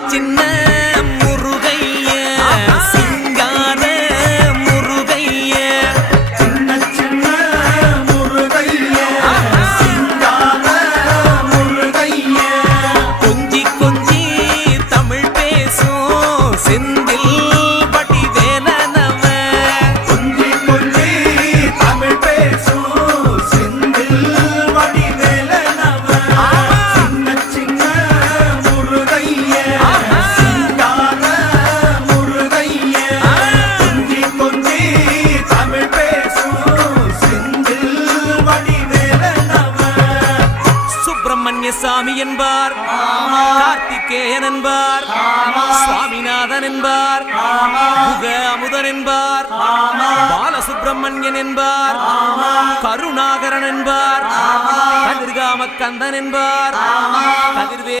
சின்ன முருகைய சிங்கார முருகைய சின்ன சின்ன முருகைய சிங்கார முருகைய கொஞ்சி கொஞ்சி தமிழ் பேசும் செந்தில் பட்டி வேலனவ கொஞ்சி கொஞ்சி தமிழ் பேசும் செந்தில் வடி வேலனவ சின்ன சின்ன முருகைய சிங்கார முருகைய கொஞ்சி கொஞ்சி தமிழ் பேசும் செந்தில் வடி வேலனவ சுப்பிரமணிய சாமி என்பார் கார்த்திகேயன் என்பார் சுவாமிநாதன் என்பார் முக அமுதன் என்பார் பாலசுப்பிரமணியன் என்பார் கருணாகரன் என்பார் கதிர்காம கந்தன் என்பார் கதிர்வே